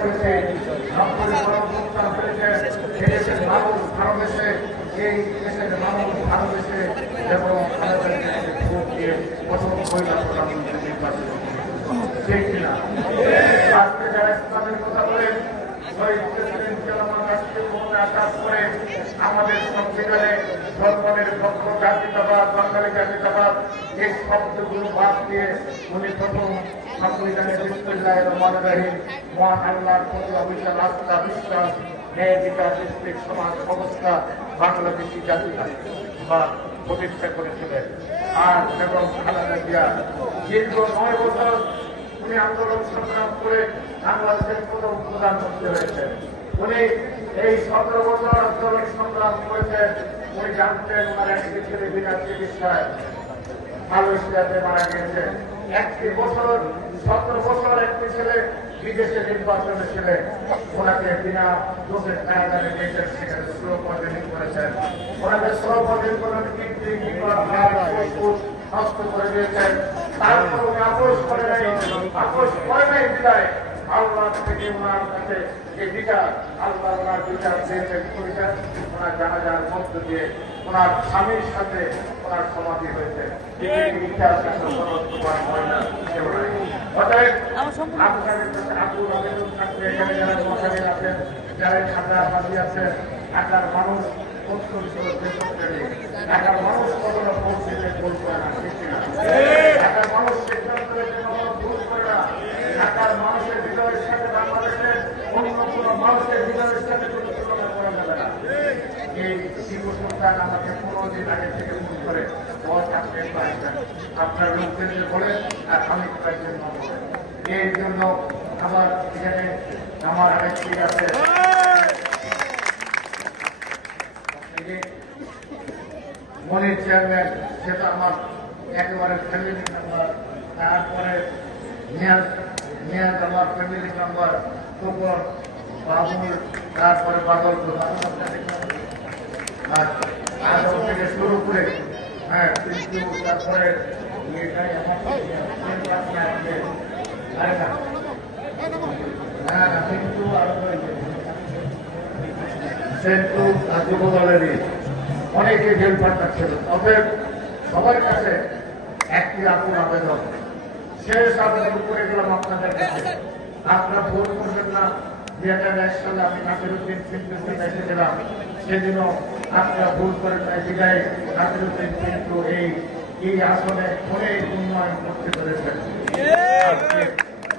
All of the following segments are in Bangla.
হয়েছে নব্বই গণহত্যা হয়েছে এদেশের মানুষ ভালোবেসে এই দেশের মানুষ ভালোবেসে এবং আমাদের দেশকে ভোট দিয়ে প্রথম মহিলা প্রধানমন্ত্রী নির্বাচিত ঠিক কিনা আকাশ করে আমাদের সংবিধানে ধর্মের পক্ষ জাতীয়তাবাদ বাঙালি জাতীয়তাবাদ এই শব্দগুলো বাদ দিয়ে উনি প্রথম সংবিধানে বিসমুল্লাহ রহমান রহিম মহান আল্লাহর প্রতি অবিচার আস্থা, বিশ্বাস, ন্যায় বিচার ভিত্তিক সমাজ ব্যবস্থা বাংলাদেশি জাতীয় বা প্রতিষ্ঠা করেছিলেন। আর এবং খালেদা জিয়া দীর্ঘ নয় বছর উনি আন্দোলন সংগ্রাম করে বাংলাদেশের প্রথম প্রধানমন্ত্রী হয়েছে উনি এই সতেরো বছর আন্দোলন সংগ্রাম করেছেন, উনি জানতেন ওনার একটি ছেলে বিনা চিকিৎসায় মালয়েশিয়াতে মারা গিয়েছে একটি বছর, সতেরো বছর একটি ছেলে বিদেশে নির্বাচনে ছিলেন। ওনাকে বিনা দোষের কারাগারে নিয়েছেন সেখানে পর্যন্ত করেছেন। ওনাকে পর্যন্ত কিডনি কিংবা নষ্ট করে দিয়েছেন। তারপর উনি আপোষ করে নাই আপোষ করে নাই বিদায় আল্লাহ থেকে ওনার কাছে যে বিচার আল্লাহ ওনার বিচার দিয়েছেন করেছেন ওনার জানাজার মধ্য দিয়ে ওনার স্বামীর সাথে ওনার সমাধি হয়েছে। ইতিহাস অতএব আপনাদের কাছে আব্দুল আবেদন থাকবে এখানে যারা মহাকালী আছেন যারা আছেন মানুষ অত্যন্ত দেশপ্রেমী মানুষ কখনো পৌঁছেতে ভুল করে না ঠিক কিনা ঢাকার মানুষ সিদ্ধান্তের জন্য কোনো ভুল করে না ঢাকার মানুষের বিজয়ের সাথে বাংলাদেশের অন্য কোনো মানুষের বিজয়ের সাথে কোনো তুলনা করা যাবে না এই শিশু সন্তান আমাকে পনেরো দিন আগে থেকে ফোন করে পথ আসবেন বা আসবেন। আপনার লোকজনকে বলেন আর আমি কয়েকজন বলেন এই জন্য আমার এখানে আমার আরেকটি আছে। মনির চেয়ারম্যান সেটা আমার একেবারে ফ্যামিলি মেম্বার তারপরে নিয়াজ নিয়াজ আমার ফ্যামিলি মেম্বার তোপর বাবুল, তারপরে বাদল অনেকে জেল পাঠাচ্ছিল অতএব সবার কাছে একটি আকুল আবেদন শেষ আবেদন করে গেলাম আপনাদের কাছে আপনারা ভুল করবেন না দুই হাজার এক সালে আমি নাসিরুদ্দিন সিন্ধুকে এসেছিলাম সেদিনও আপনারা ভুল করেন না বিদায় নাসিরুদ্দিন কিন্তু এই এই আসনে অনেক উন্নয়ন করতে পেরেছেন।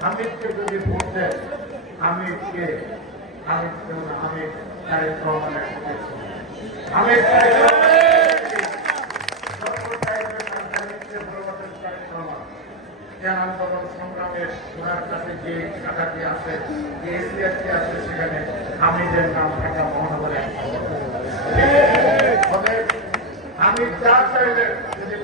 হামিদকে যদি ভোট দেন হামিদ আন্দোলন সংগ্রামের ওনার কাছে যে আছে যে আছে সেখানে হামিদের নাম থাকা মহানগরে তবে চাইলে যদি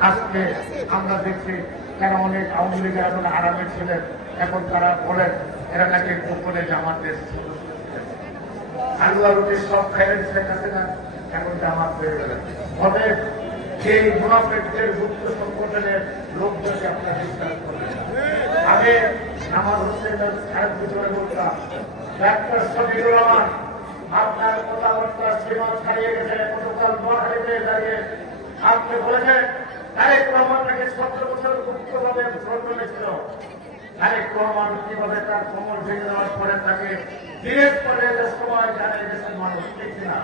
আজকে আমরা দেখছি কেন অনেক আওয়ামী লীগের এখন আরামে ছিলেন এখন তারা বলেন, এরা নাকি গোপনে জামাতের আলু রুটি সব খাইয়ে শেখ এখন জামাত হয়ে গেলেন অতএব সেই মুনাফেকদের গুপ্ত সংগঠনের লোকজনকে আপনারা বিশ্বাস করবেন আমি আমার রহমান, আপনার কথাবার্তা সীমা ছাড়িয়ে গেছে, গতকাল নোয়াখালীতে দাঁড়িয়ে আপনি বলেছেন, তারেক রহমান নাকি সতেরো বছর গুপ্তভাবে ভ্রমণ ছিল তারেক রহমান কীভাবে তার কোমর ভেঙে দেওয়ার পরে তাকে ডিরেক্ট করে সময় জানিয়ে দেশের মানুষ ঠিক না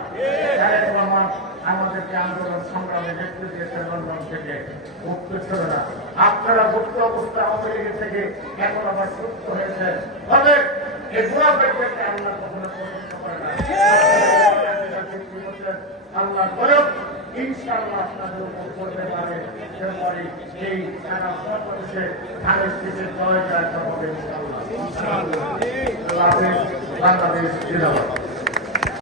তারেক রহমান আমাদেরকে আন্দোলন সংগ্রামে নেতৃত্ব দিয়েছেন লন্ডন থেকে। না আপনারা গুপ্ত অবস্থা আওয়ামী লীগের থেকে এখন আবার সুস্থ হয়েছে তবে এই গুণাপেক্ষাকে আল্লাহ কখনো আল্লাহ ইনশাআল্লাহ আপনাদের উপর করতে পারে। এই সারা ধানের জয় জয় ইনশাআল্লাহ। বাংলাদেশ জিন্দাবাদ।